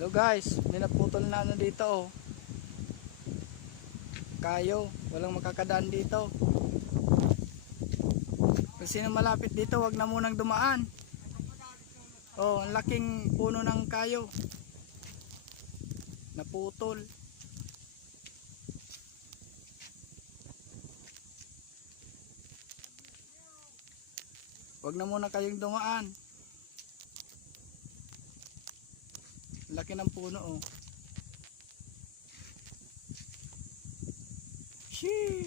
Hello guys, may naputol na ano dito oh. Kayo, walang makakadaan dito. Kung sino malapit dito, wag na munang dumaan. Oh, ang laking puno ng kayo. Naputol. Wag na muna kayong dumaan. Laki ng puno oh. Shee.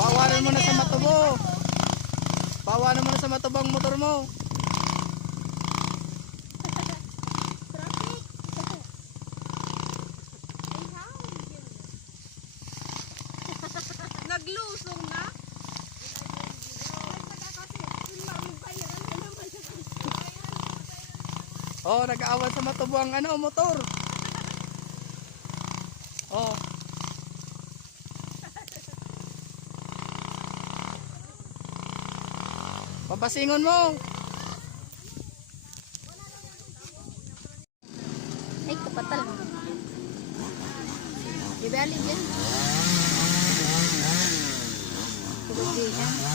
Pawalan mo na sa matubo. Pawalan mo na sa matubang motor mo. Naglusong na? Oh, nag-aawan sa matubo ang ano, motor. Oh. Papasingon mo. Ay, kapatal mo. Ibalik yan. Tulog din yan.